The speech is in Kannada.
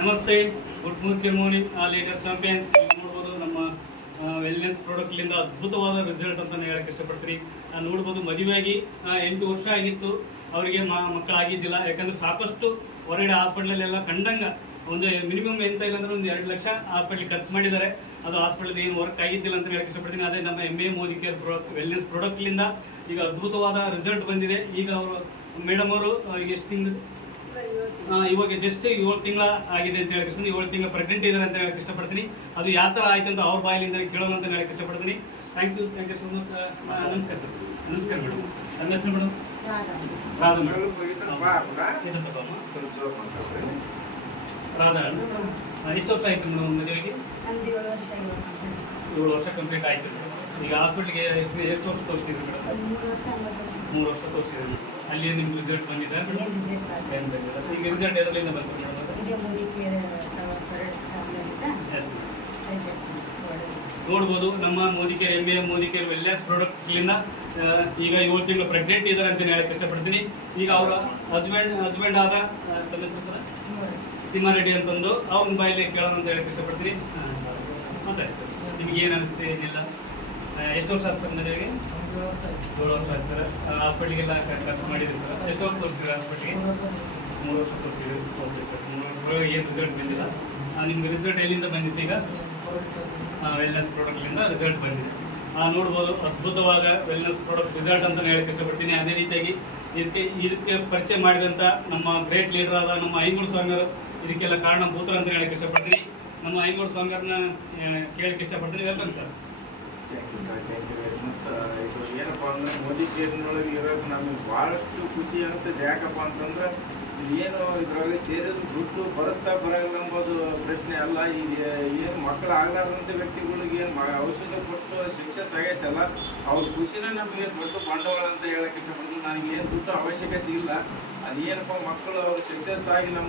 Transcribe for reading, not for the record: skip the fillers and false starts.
ನಮಸ್ತೆ, ಗುಡ್ ಮಾರ್ನಿಂಗ್ ಲೀಡರ್ಸ್ ಚಾಂಪಿಯನ್ಸ್. ನೋಡ್ಬೋದು ನಮ್ಮ ವೆಲ್ನೆಸ್ ಪ್ರಾಡಕ್ಟ್ಲಿಂದ ಅದ್ಭುತವಾದ ರಿಸಲ್ಟ್ ಅಂತಲೇ ಹೇಳಕ್ಕೆ ಇಷ್ಟಪಡ್ತೀನಿ. ನೋಡ್ಬೋದು, ಮದುವೆಯಾಗಿ 8 ವರ್ಷ ಆಗಿತ್ತು, ಅವರಿಗೆ ಮಕ್ಕಳಾಗಿದ್ದಿಲ್ಲ. ಯಾಕಂದರೆ ಸಾಕಷ್ಟು ಹೊರಗಡೆ ಹಾಸ್ಪಿಟ್ಲಲ್ಲೆಲ್ಲ ಕಂಡಂಗೆ ಒಂದು ಮಿನಿಮಮ್ ಎಂತ ಇಲ್ಲ ಅಂದ್ರೆ ಒಂದು 2 ಲಕ್ಷ ಹಾಸ್ಪಿಟ್ಲಿಗೆ ಖರ್ಚು ಮಾಡಿದ್ದಾರೆ. ಅದು ಹಾಸ್ಪಿಟಲ್ ಏನು ವರ್ಕ್ ಆಗಿದ್ದಿಲ್ಲ ಅಂತ ಹೇಳಕ್ಕೆ ಇಷ್ಟಪಡ್ತೀನಿ. ಅದೇ ನಮ್ಮ MA ಮೋದಿ ಕೇರ್ ವೆಲ್ನೆಸ್ ಪ್ರಾಡಕ್ಟ್ಲಿಂದ ಈಗ ಅದ್ಭುತವಾದ ರಿಸಲ್ಟ್ ಬಂದಿದೆ. ಈಗ ಅವರು ಮೇಡಮ್ ಅವರು ಎಷ್ಟು ತಿಂಗಳು, ಇವಾಗ ಜಸ್ಟ್ 7 ತಿಂಗಳ ಆಗಿದೆ ಅಂತ ಹೇಳಕ್ಕೆ 7 ತಿಂಗಳ ಪ್ರೆಗ್ನೆಂಟ್ ಇದ್ದಾರೆ ಅಂತ ಹೇಳಕ್ಕೆ ಇಷ್ಟಪಡ್ತೀನಿ. ಅದು ಯಾವ ಥರ ಆಯ್ತು ಅಂತ ಅವ್ರ ಬಾಯಿಲಿಂದ ಕೇಳೋಣ ಅಂತ ಹೇಳಕ್ಕೆ ಇಷ್ಟಪಡ್ತೀನಿ. Thank you so much. ನಮಸ್ಕಾರ ಸರ್. ನಮಸ್ಕಾರ ಮೇಡಮ್. ನನ್ನ ಹೆಸರು ಮೇಡಮ್? ರಾಧಾ ಮೇಡಮ್. ರಾಧಾ. ಎಷ್ಟು ವರ್ಷ ಆಯ್ತು ಮೇಡಮ್ ಮದುವೆಗೆ? 7 ವರ್ಷ ಕಂಪ್ಲೀಟ್ ಆಯ್ತು. ಈಗ ಹಾಸ್ಪಿಟ್ಲಿಗೆ ಎಷ್ಟು ವರ್ಷ ತೋರಿಸ್ತಿದ್ರಿ ಮೇಡಮ್? 3 ವರ್ಷ ತೋರಿಸಿದ್ರಿ. ಅಲ್ಲಿ ನಿಮ್ಗೆ ರಿಸಲ್ಟ್ ಬಂದಿದೆ? ಈಗ ರಿಸಲ್ಟ್ ಎದರಿಂದ ಬಂತು ಮೇಡಮ್? ನೋಡ್ಬೋದು, ನಮ್ಮ Modi care MA Modi care wellness ಪ್ರಾಡಕ್ಟ್ಲಿಂದ ಈಗ 7 ತಿಂಗಳು ಪ್ರೆಗ್ನೆಂಟ್ ಇದ್ದಾರೆ ಅಂತ ಹೇಳಕ್ಕೆ ಇಷ್ಟಪಡ್ತೀನಿ. ಈಗ ಅವರ ಹಸ್ಬೆಂಡ್ ಆದ ತಮ್ಮ ಹೆಸರು ಸರ್? ತಿಮ್ಮಾರೆಡ್ಡಿ ಅಂತಂದು ಅವ್ರನ್ನ ಬಾಯಲ್ಲಿ ಕೇಳೋಣ ಅಂತ ಹೇಳಕ್ಕೆ ಇಷ್ಟಪಡ್ತೀನಿ. ಮಾತಾಡಿ ಸರ್, ನಿಮ್ಗೆ ಏನು ಅನಿಸುತ್ತೆ ಏನಿಲ್ಲ? ಎಷ್ಟು ವರ್ಷ ಆಯ್ತು ಸರ್ ಮದುವೆಗೆ? 7 ವರ್ಷ ಆಯ್ತು ಸರ್. ಹಾಸ್ಪಿಟ್ಲಿಗೆಲ್ಲ ಖರ್ಚು ಮಾಡಿದ್ರಿ ಸರ್? ಎಷ್ಟು ವರ್ಷ ತೋರಿಸಿದ್ರೆ ಹಾಸ್ಪಿಟ್ಲಿಗೆ? 3 ವರ್ಷ ತೋರಿಸಿದ್ರಿ. Okay sir. 3 ವರ್ಷ ಏನು ರಿಸಲ್ಟ್ ಬಂದಿಲ್ಲ. ನಿಮ್ಗೆ ರಿಸಲ್ಟ್ ಎಲ್ಲಿಂದ ಬಂದಿತ್ತು? ಈಗ ವೆಲ್ನೆಸ್ ಪ್ರಾಡಕ್ಟ್ಲಿಂದ ರಿಸಲ್ಟ್ ಬಂದಿದೆ. ನೋಡ್ಬೋದು, ಅದ್ಭುತವಾದ ವೆಲ್ನೆಸ್ ಪ್ರಾಡಕ್ಟ್ ರಿಸಲ್ಟ್ ಅಂತಲೇ ಹೇಳಕ್ಕೆ ಇಷ್ಟಪಡ್ತೀನಿ. ಅದೇ ರೀತಿಯಾಗಿ ಇದಕ್ಕೆ ಪರಿಚಯ ಮಾಡಿದಂಥ ನಮ್ಮ ಗ್ರೇಟ್ ಲೀಡರ್ ಆದ ನಮ್ಮ ಐನೂರು ಸ್ವಾಮಿಯವರು ಇದಕ್ಕೆಲ್ಲ ಕಾರಣಭೂತರು ಅಂತ ಹೇಳಕ್ಕೆ ಇಷ್ಟಪಡ್ತೀನಿ. ನಮ್ಮ ಐನೂರು ಸ್ವಾಮಿಯವ್ರನ್ನ ಕೇಳಕ್ಕೆ ಇಷ್ಟಪಡ್ತೀನಿ. Welcome sir. Thank you very much sir. ಇದು ಏನಪ್ಪ ಅಂದ್ರೆ ಮೋದಿ ಕೇರ್ನೊಳಗೆ ಇರೋದು ನಮಗೆ ಭಾಳಷ್ಟು ಖುಷಿ ಅನಿಸ್ತದೆ. ಯಾಕಪ್ಪ ಅಂತಂದ್ರೆ ಏನು ಇದರಲ್ಲಿ ಸೇರಿದ ದುಡ್ಡು ಬರುತ್ತಾ ಬರೋಲ್ಲ ಎಂಬುದು ಪ್ರಶ್ನೆ ಅಲ್ಲ. ಈಗ ಏನು ಮಕ್ಕಳು ಆಗಲಾರ್ದಂಥ ವ್ಯಕ್ತಿಗಳಿಗೆ ಏನು ಔಷಧ ಕೊಟ್ಟು ಸಕ್ಸಸ್ ಆಗೈತಲ್ಲ, ಅವ್ರ ಖುಷಿನೇ ನಮಗೆ ದೊಡ್ಡ ಬಂಡವಾಳ ಅಂತ ಹೇಳಕ್ಕೆ ಇಷ್ಟಪಡ್ತೀನಿ. ನನಗೆ ಏನು ದುಡ್ಡು ಅವಶ್ಯಕತೆ ಇಲ್ಲ. ಅದೇನಪ್ಪ ಮಕ್ಕಳು ಅವ್ರು ಸಕ್ಸಸ್ ಆಗಿ ನಮ್ಮ